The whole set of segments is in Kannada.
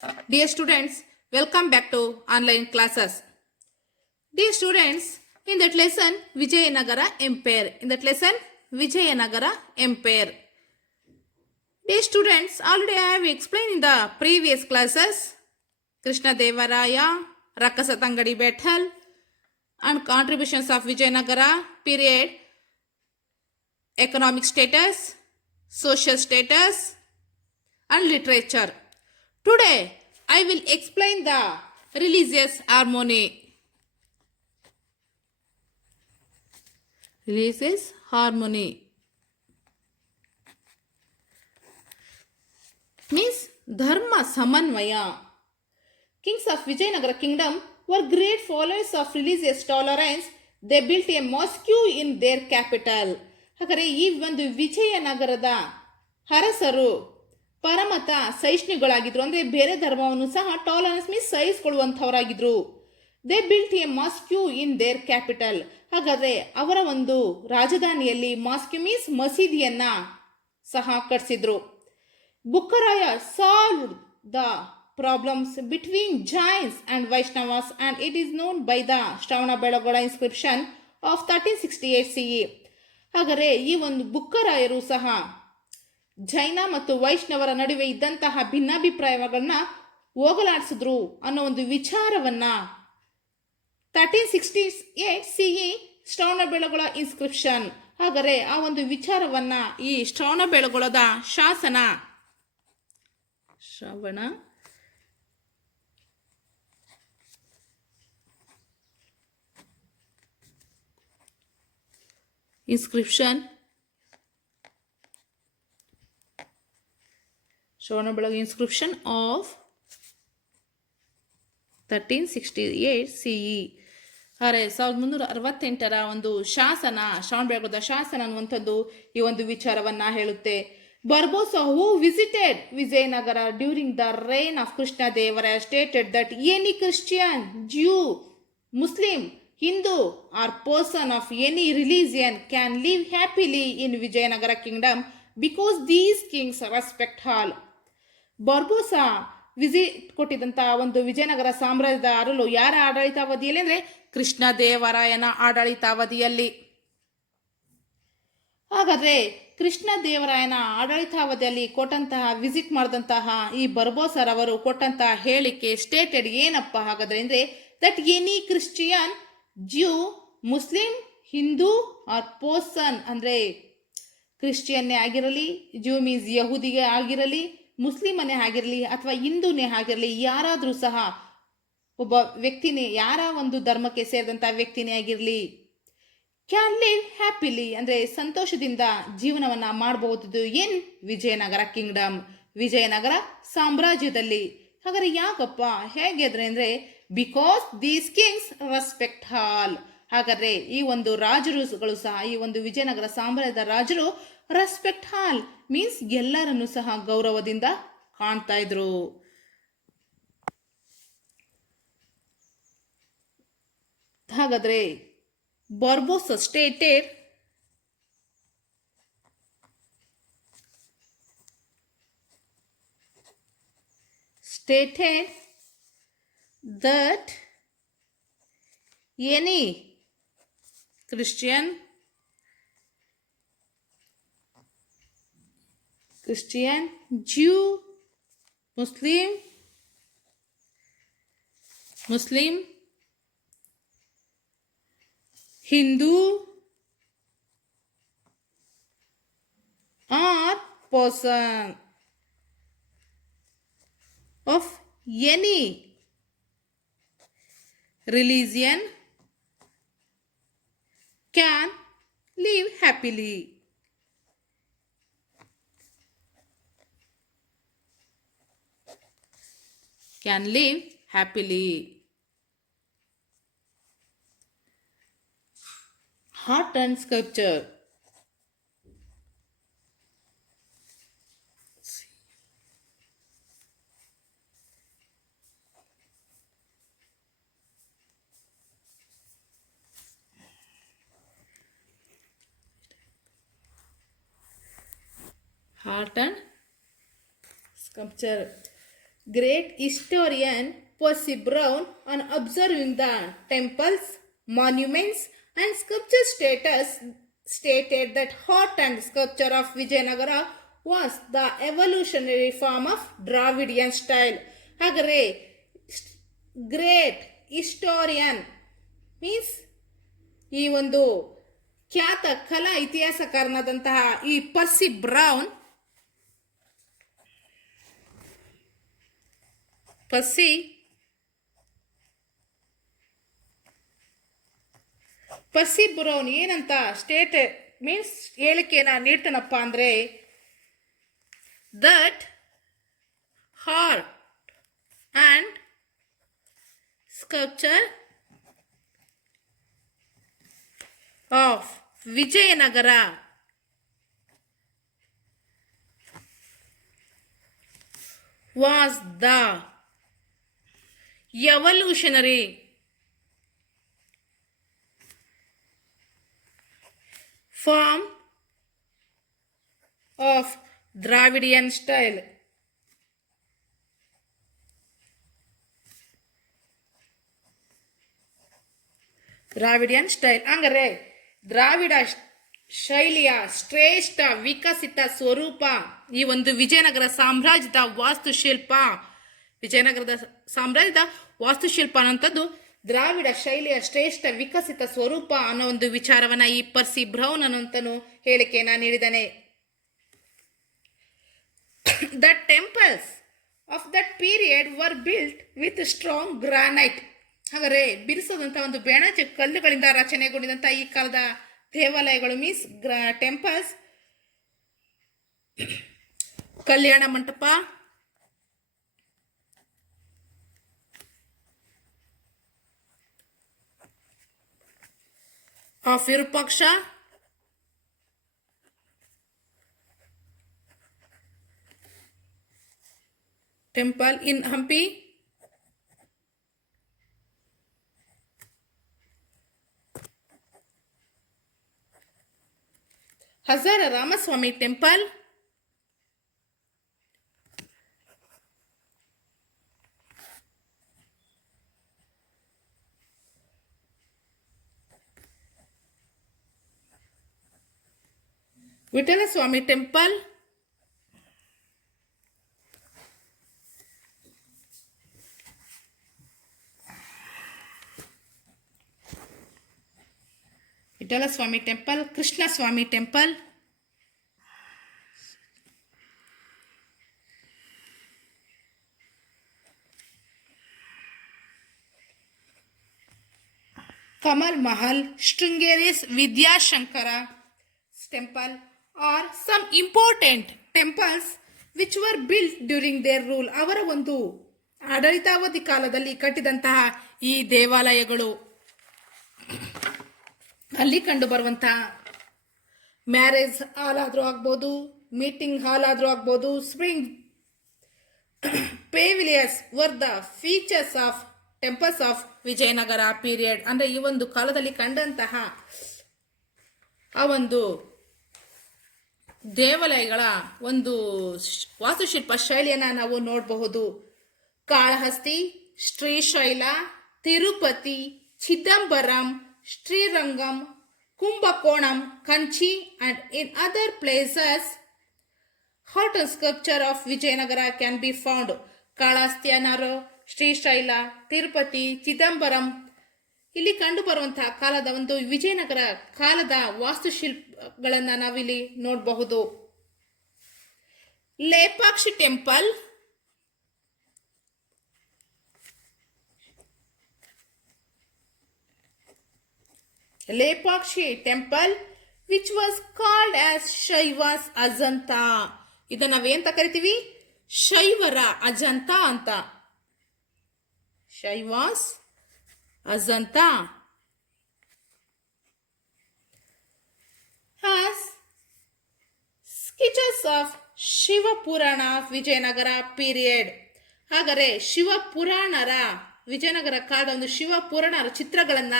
Dear students, welcome back to online classes. Dear students, in that lesson Vijayanagara Empire. Dear students, already I have explained in the previous classes Krishna Devaraya, Rakasatangadi battle and contributions of Vijayanagara period, economic status, social status and literature. Today I will explain the religious harmony. Religious harmony means dharma samanvaya. Kings of Vijayanagara kingdom were great followers of religious tolerance. They built a mosque in their capital. ಹಾಗಾದರೆ ಈ ಒಂದು ವಿಜಯನಗರದ ಅರಸರು ಪರಮತ ಸಹಿಷ್ಣುಗಳಾಗಿದ್ರು. ಅಂದರೆ ಬೇರೆ ಧರ್ಮವನ್ನು ಸಹ ಟಾಲರೆನ್ಸ್ ಮೀನ್ಸ್ ಸಹಿಸಿಕೊಳ್ಳುವಂಥವರಾಗಿದ್ರು. They built a mosque in their capital. ಹಾಗಾದರೆ ಅವರ ಒಂದು ರಾಜಧಾನಿಯಲ್ಲಿ ಮಾಸ್ಕ್ಯೂ ಮೀನ್ಸ್ ಮಸೀದಿಯನ್ನ ಸಹ ಕಟ್ಟಿಸಿದ್ರು. Bukkaraya solved the problems between Jains and Vaishnavas and it is known by the Shravana-Beಳಗೊಳ inscription of 1368 CE. ಹಾಗಾದರೆ ಈ ಒಂದು ಬುಕ್ಕರಾಯರು ಸಹ ಜೈನ ಮತ್ತು ವೈಷ್ಣವರ ನಡುವೆ ಇದ್ದಂತಹ ಭಿನ್ನಾಭಿಪ್ರಾಯಗಳನ್ನ ಹೋಗಲಾಡಿಸಿದ್ರು ಅನ್ನೋ ಒಂದು ವಿಚಾರವನ್ನ 1368 CE ಶ್ರವಣಬೆಳಗೊಳ ಇನ್ಸ್ಕ್ರಿಪ್ಷನ್. ಹಾಗಾದರೆ ಆ ಒಂದು ವಿಚಾರವನ್ನ ಈ ಶ್ರವಣಬೆಳಗೊಳದ ಶಾಸನ ಶ್ರವಣ inscription Shravanabelagola inscription of 1368 CE. 1368ರ ಒಂದು ಶಾಸನ ಶ್ರವಣಬೆಳಗೊಳದ ಶಾಸನ ಅನ್ನುವಂಥದ್ದು ಈ ಒಂದು ವಿಚಾರವನ್ನ ಹೇಳುತ್ತೆ. Barbosa, who visited Vijayanagara during the reign of Krishna Devaraya, stated that any Christian, Jew, Muslim, Hindu or person of any religion can live happily in Vijayanagara kingdom because these kings respect all. Barbosa visit ಕೊಟ್ಟಿದ್ದಂಥ ಒಂದು ವಿಜಯನಗರ ಸಾಮ್ರಾಜ್ಯದ ಅರಳು ಯಾರ ಆಡಳಿತಾವಧಿಯಲ್ಲಿ ಅಂದರೆ ಕೃಷ್ಣ ದೇವರಾಯನ ಆಡಳಿತಾವಧಿಯಲ್ಲಿ. ಹಾಗಾದರೆ ಕೃಷ್ಣ ದೇವರಾಯನ ಆಡಳಿತಾವಧಿಯಲ್ಲಿ ಕೊಟ್ಟಂತಹ ವಿಸಿಟ್ ಮಾಡಿದಂತಹ ಈ ಬರ್ಬೋಸರವರು ಕೊಟ್ಟಂತಹ ಹೇಳಿಕೆ ಸ್ಟೇಟೆಡ್ ಏನಪ್ಪ ಹಾಗಾದರೆ ಅಂದರೆ that any Christian, Jew, Muslim, Hindu or person ಅಂದರೆ ಕ್ರಿಶ್ಚಿಯನ್ನೇ ಆಗಿರಲಿ, ಜ್ಯೂ ಮೀನ್ಸ್ ಯಹೂದಿಗೆ ಆಗಿರಲಿ, ಮುಸ್ಲಿಮನೇ ಆಗಿರಲಿ ಅಥವಾ ಹಿಂದೂನೇ ಆಗಿರಲಿ, ಯಾರಾದರೂ ಸಹ ಒಬ್ಬ ವ್ಯಕ್ತಿನೇ ಯಾರ ಒಂದು ಧರ್ಮಕ್ಕೆ ಸೇರಿದಂಥ ವ್ಯಕ್ತಿನೇ ಆಗಿರಲಿ ಕ್ಯಾನ್ ಲಿವ್ ಹ್ಯಾಪಿಲಿ ಅಂದರೆ ಸಂತೋಷದಿಂದ ಜೀವನವನ್ನು ಮಾಡಬಹುದು ಇನ್ ವಿಜಯನಗರ ಕಿಂಗ್ಡಮ್, ವಿಜಯನಗರ ಸಾಮ್ರಾಜ್ಯದಲ್ಲಿ. ಹಾಗಾದರೆ ಯಾಕಪ್ಪ ಹೇಗೆ ಅಂದರೆ because these Kings respect all. ಹಾಗಾದರೆ ಈ ಒಂದು ರಾಜರುಗಳು ಸಹ ಈ ಒಂದು ವಿಜಯನಗರ ಸಾಮ್ರಾಜ್ಯದ ರಾಜರು ರೆಸ್ಪೆಕ್ಟ್ ಆಲ್ ಮೀನ್ಸ್ ಎಲ್ಲರನ್ನು ಸಹ ಗೌರವದಿಂದ ಕಾಣ್ತಾ ಇದ್ರು. ಹಾಗಾದರೆ Barbosa stated that any Christian, Jew, Muslim, Hindu or person of any religion can live happily. Can live happily. Art and sculpture. Art and sculpture. Great historian Percy Brown, on observing the temples, monuments, and sculpture stated that art and sculpture of Vijayanagara was the evolutionary form of Dravidian style. ಹಾಗಾದರೆ ಗ್ರೇಟ್ ಹಿಸ್ಟೋರಿಯನ್ ಮೀನ್ಸ್ ಈ ಒಂದು ಖ್ಯಾತ ಕಲಾ ಇತಿಹಾಸಕಾರನಾದಂತಹ ಈ ಪರ್ಸಿ ಬ್ರೌನ್ ಪರ್ಸಿ ಬ್ರೌನ್ ಏನಂತ ಸ್ಟೇಟ್ ಮೀನ್ಸ್ ಹೇಳಿಕೆನ ನೀಡ್ತಾನಪ್ಪ ಅಂದರೆ that heart and sculpture of Vijayanagara was the evolutionary form of Dravidian style. Dravidian style ಹಂಗಾರೆ ದ್ರಾವಿಡ ಶೈಲಿಯ ಶ್ರೇಷ್ಠ ವಿಕಸಿತ ಸ್ವರೂಪ ಈ ಒಂದು ವಿಜಯನಗರ ಸಾಮ್ರಾಜ್ಯದ ವಾಸ್ತುಶಿಲ್ಪ ಅನ್ನೋಂಥದ್ದು ದ್ರಾವಿಡ ಶೈಲಿಯ ಶ್ರೇಷ್ಠ ವಿಕಸಿತ ಸ್ವರೂಪ ಅನ್ನೋ ಒಂದು ವಿಚಾರವನ್ನ ಈ ಪರ್ಸಿ ಬ್ರೌನ್ ಅನ್ನೋಂತನು ಹೇಳಿಕೆಯನ್ನ ನೀಡಿದ್ದಾನೆ. The temples of that period were built with strong granite. ಹಾಗಾದ್ರೆ ಬಿಡಿಸೋದಂತ ಒಂದು ಬೆಣಚು ಕಲ್ಲುಗಳಿಂದ ರಚನೆಗೊಂಡಿದಂತ ಈ ಕಾಲದ ದೇವಾಲಯಗಳು ಮೀನ್ಸ್ ಟೆಂಪಲ್ಸ್, ಕಲ್ಯಾಣ ಮಂಟಪ, of Virupaksha, temple in Hampi, Hazara Ramaswamy temple, Vittala Swami temple, Vittalaswami temple, Krishnaswami temple, Kamal Mahal, Sringeri's Vidyashankara temple are some important temples which were built during their rule. ಅವರ ಒಂದು ಆಡಳಿತಾವಧಿ ಕಾಲದಲ್ಲಿ ಕಟ್ಟಿದಂತಹ ಈ ದೇವಾಲಯಗಳು. ಅಲ್ಲಿ ಕಂಡು ಬರುವಂತಹ ಮ್ಯಾರೇಜ್ ಹಾಲ್ ಆದರೂ ಆಗ್ಬೋದು, ಮೀಟಿಂಗ್ ಹಾಲ್ ಆದರೂ ಆಗ್ಬೋದು, spring pavilions were the features of temples of Vijayanagara period. ಅಂದರೆ ಈ ಒಂದು ಕಾಲದಲ್ಲಿ ಕಂಡಂತಹ ಆ ಒಂದು ದೇವಾಲಯಗಳ ಒಂದು ವಾಸ್ತುಶಿಲ್ಪ ಶೈಲಿಯನ್ನು ನಾವು ನೋಡಬಹುದು. Kalahasti, Srishaila, Tirupati, Chidambaram, Srirangam, Kumbakonam, Kanchi and in other places art and sculpture of Vijayanagara can be found. Kalahasti ಅನ್ನೋರು, ಶ್ರೀಶೈಲ, ತಿರುಪತಿ, ಚಿದಂಬರಂ ಇಲ್ಲಿ ಕಂಡು ಬರುವಂತಹ ಕಾಲದ ಒಂದು ವಿಜಯನಗರ ಕಾಲದ ವಾಸ್ತುಶಿಲ್ಪಗಳನ್ನು ನಾವಿಲ್ಲಿ ನೋಡಬಹುದು. Lepakshi temple, Lepakshi temple which was called as Shaiva's Ajanta. ಇದನ್ನ ನಾವೇಂತ ಕರಿತೀವಿ? ಶೈವರ ಅಜಂತ ಅಂತ. Shaiva's Ajanta has sketches of Shivapurana of Vijayanagara period. ಹಾಗಾದರೆ ಶಿವಪುರಾಣರ ವಿಜಯನಗರ ಕಾಲದ ಒಂದು ಶಿವಪುರಾಣರ ಚಿತ್ರಗಳನ್ನ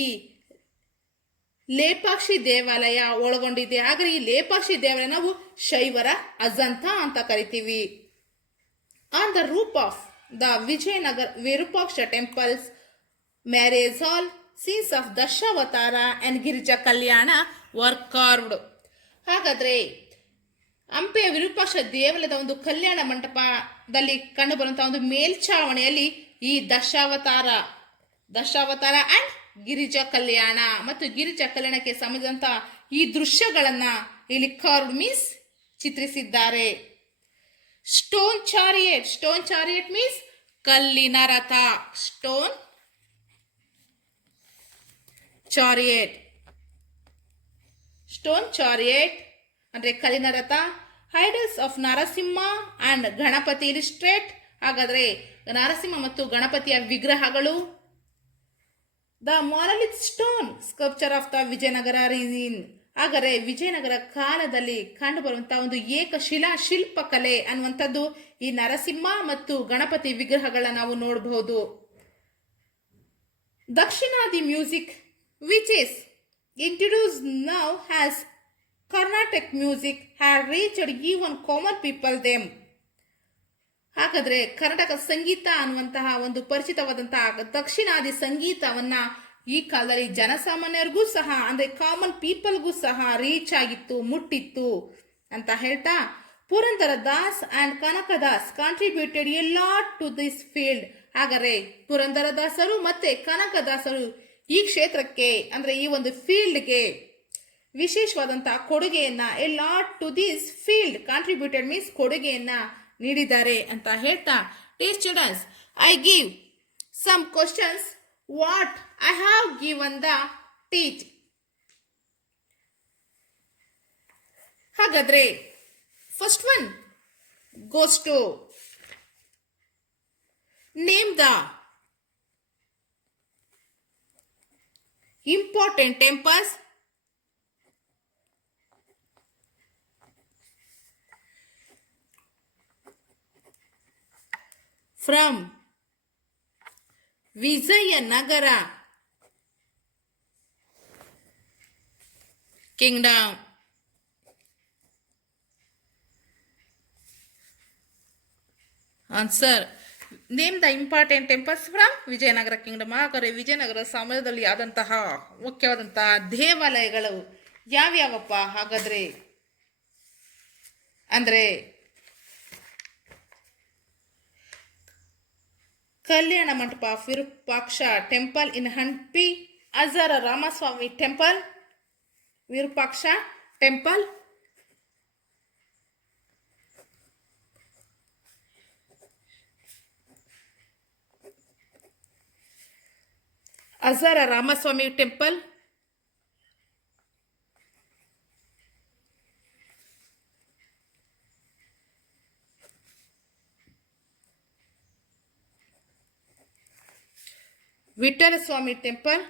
ಈ ಲೇಪಾಕ್ಷಿ ದೇವಾಲಯ ಒಳಗೊಂಡಿದೆ. ಹಾಗಾದರೆ ಈ ಲೇಪಾಕ್ಷಿ ದೇವಾಲಯ ನಾವು ಶೈವರ ಅಜಂತ ಅಂತ ಕರಿತೀವಿ. On the roof of the Vijayanagar Virupaksha temple's marriage hall, scenes of Dashavatara and Girija Kalyana were carved. ಹಾಗಾದರೆ ಹಂಪೆಯ ವಿರೂಪಾಕ್ಷ ದೇವಾಲಯದ ಒಂದು ಕಲ್ಯಾಣ ಮಂಟಪದಲ್ಲಿ ಕಂಡುಬರುವಂತಹ ಒಂದು ಮೇಲ್ಛಾವಣಿಯಲ್ಲಿ ಈ ದಶಾವತಾರ ಅಂಡ್ ಗಿರಿಜಾ ಕಲ್ಯಾಣ ಮತ್ತು ಗಿರಿಜಾ ಕಲ್ಯಾಣಕ್ಕೆ ಸಂಬಂಧಿಸಿದಂತಹ ಈ ದೃಶ್ಯಗಳನ್ನ ಇಲ್ಲಿ ಕಾರ್ವ್ಡ್ ಮೀನ್ಸ್ ಚಿತ್ರಿಸಿದ್ದಾರೆ. ಸ್ಟೋನ್ ಚಾರಿಯಟ್ ಮೀನ್ಸ್ ಕಲ್ಲಿನ ರಥ. ಸ್ಟೋನ್ ಚಾರಿಯಟ್ ಅಂದ್ರೆ ಕಲ್ಲಿನ ರಥ. Idols of Narasimha and Ganapati illustrate. ಹಾಗಾದ್ರೆ ನರಸಿಂಹ ಮತ್ತು ಗಣಪತಿಯ ವಿಗ್ರಹಗಳು. The monolith stone sculpture of the Vijayanagara region. ಹಾಗಾದರೆ ವಿಜಯನಗರ ಕಾಲದಲ್ಲಿ ಕಂಡುಬರುವಂತಹ ಒಂದು ಏಕಶಿಲಾ ಶಿಲ್ಪಕಲೆ ಅನ್ನುವಂಥದ್ದು ಈ ನರಸಿಂಹ ಮತ್ತು ಗಣಪತಿ ವಿಗ್ರಹಗಳನ್ನ ನಾವು ನೋಡಬಹುದು. Dakshinadi music which is introduced now as Carnatic music had reached even common people them. ಹಾಗಾದ್ರೆ ಕರ್ನಾಟಕ ಸಂಗೀತ ಅನ್ನುವಂತಹ ಒಂದು ಪರಿಚಿತವಾದಂತಹ ದಕ್ಷಿಣಾದಿ ಸಂಗೀತವನ್ನ ಈ ಕಾಲದಲ್ಲಿ ಜನಸಾಮಾನ್ಯರಿಗೂ ಸಹ ಅಂದ್ರೆ ಕಾಮನ್ ಪೀಪಲ್ಗೂ ಸಹ ರೀಚ್ ಆಗಿತ್ತು, ಮುಟ್ಟಿತ್ತು ಅಂತ ಹೇಳ್ತಾ, Purandara Das and Kanakadas contributed a lot to this field. ಹಾಗಾದ್ರೆ ಪುರಂದರದಾಸರು ಮತ್ತೆ ಕನಕದಾಸರು ಈ ಕ್ಷೇತ್ರಕ್ಕೆ ಅಂದ್ರೆ ಈ ಒಂದು ಫೀಲ್ಡ್ಗೆ ವಿಶೇಷವಾದಂತಹ ಕೊಡುಗೆಯನ್ನ a lot to this field contributed means ಕೊಡುಗೆಯನ್ನ ನೀಡಿದ್ದಾರೆ ಅಂತ ಹೇಳ್ತಾ, dear students, I give some questions what I have given the teach. ಹಾಗಾದ್ರೆ first one goes to name the important temples from Vijayanagara kingdom. Answer. Name the important temples from Vijayanagara kingdom. ಹಾಗಾದರೆ ವಿಜಯನಗರ ಸಾಮ್ರಾಜ್ಯದಲ್ಲಿ ಆದಂತಹ ಮುಖ್ಯವಾದಂತಹ ದೇವಾಲಯಗಳು ಯಾವ್ಯಾವಪ್ಪ ಹಾಗಾದ್ರೆ ಅಂದ್ರೆ ಕಲ್ಯಾಣ ಮಂಟಪ Virupaksha temple in Hampi, Hazara Ramaswamy temple, Virupaksha temple, Hazara Ramaswamy temple, Vittala Swami temple,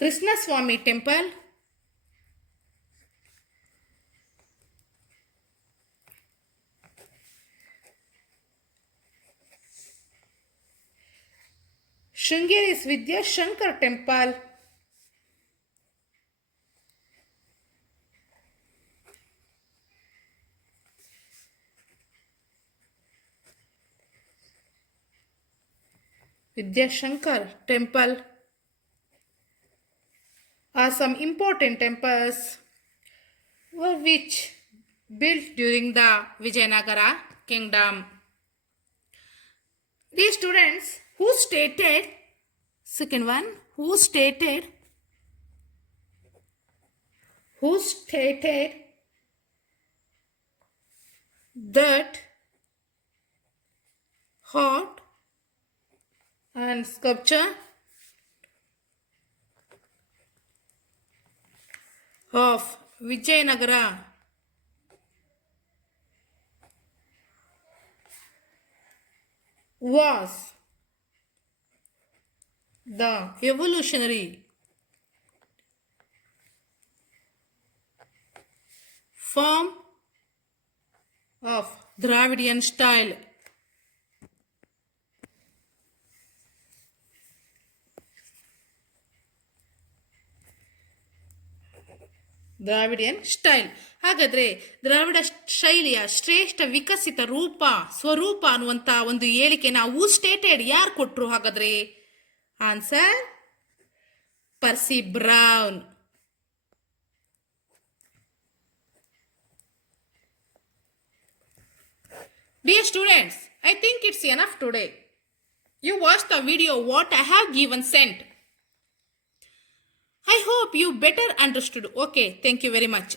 Krishnaswami temple, Sringeri's Vidyashankar temple, Vidyashankar temple are some important temples which built during the Vijayanagara kingdom. These students who stated, second one, who stated that art and sculpture of Vijayanagara was the evolutionary form of Dravidian style. Dravidian style. ಹಾಗಾದ್ರೆ ದ್ರಾವಿಡ ಶೈಲಿಯ ಶ್ರೇಷ್ಠ ವಿಕಸಿತ ರೂಪ ಸ್ವರೂಪ ಅನ್ನುವಂತ ಒಂದು ಹೇಳಿಕೆನ ಹೂ ಸ್ಟೇಟೆಡ್, ಯಾರು ಕೊಟ್ರು ಹಾಗಾದ್ರೆ? Answer Percy Brown. Dear students, I think it's enough today. You watched the video what I have given sent. I hope you better understood. Okay, thank you very much.